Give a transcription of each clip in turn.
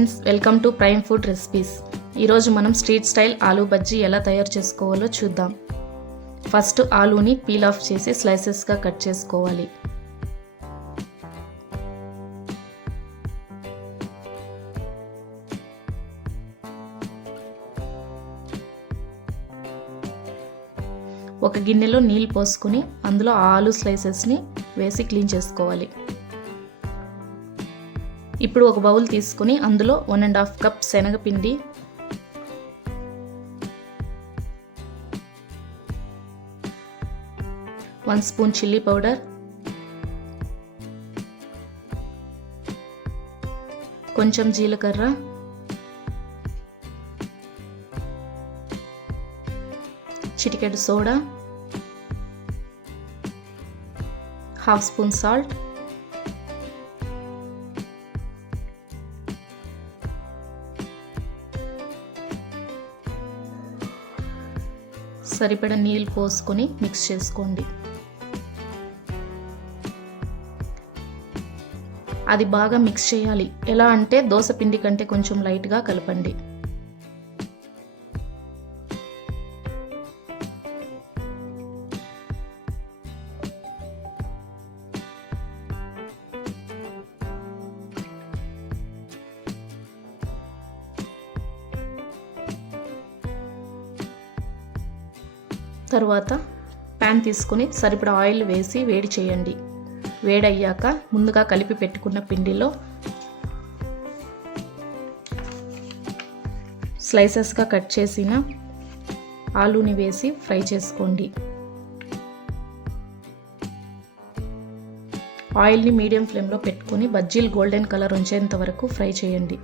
Friends, welcome to prime food recipes. ఈరోజు మనం street style aloo bajji ఎలా తయారు చేసుకోవాలో చూద్దాం. ఫస్ట్ ఆలూని పీల్ ఆఫ్ చేసి స్లైసెస్గా కట్ చేసుకోవాలి. ఒక గిన్నెలో నీళ్ళు పోసుకొని అందులో ఆలూ స్లైసెస్ని వేసి క్లీన్ చేసుకోవాలి. ఇప్పుడు ఒక బౌల్ తీసుకుని అందులో 1.5 కప్ శనగపిండి, 1 స్పూన్ చిల్లీ పౌడర్, కొంచెం జీలకర్ర, చిటికెడు సోడా, 1/2 స్పూన్ సాల్ట్, సరిపడా నీళ్ళు పోసుకొని మిక్స్ చేసుకోండి. అది బాగా మిక్స్ చేయాలి. ఎలా అంటే దోస పిండి కంటే కొంచెం లైట్గా కలపండి. తర్వాత ప్యాన్ తీసుకుని సరిపడా ఆయిల్ వేసి వేడి చేయండి. వేడయ్యాక ముందుగా కలిపి పెట్టుకున్న పిండిలో స్లైసెస్గా కట్ చేసిన ఆలూని వేసి ఫ్రై చేసుకోండి. ఆయిల్ని మీడియం ఫ్లేమ్లో పెట్టుకుని బజ్జీలు గోల్డెన్ కలర్ వచ్చేంత వరకు ఫ్రై చేయండి.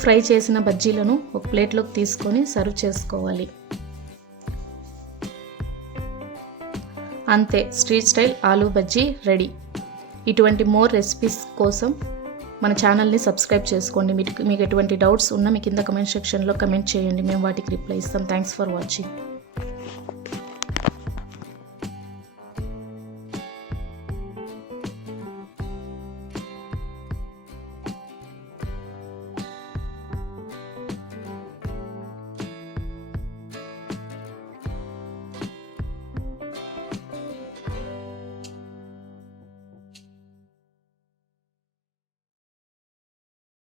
ఫ్రై చేసిన బజ్జీలను ఒక ప్లేట్లోకి తీసుకొని సర్వ్ చేసుకోవాలి. అంతే, street style aloo bajji ready. ఇటువంటి మోర్ రెసిపీస్ కోసం మన ఛానల్ని సబ్స్క్రైబ్ చేసుకోండి. మీకు ఎటువంటి డౌట్స్ ఉన్నా మీ కింద కమెంట్ సెక్షన్లో కమెంట్ చేయండి. మేము వాటికి రిప్లై ఇస్తాం. Thanks for watching.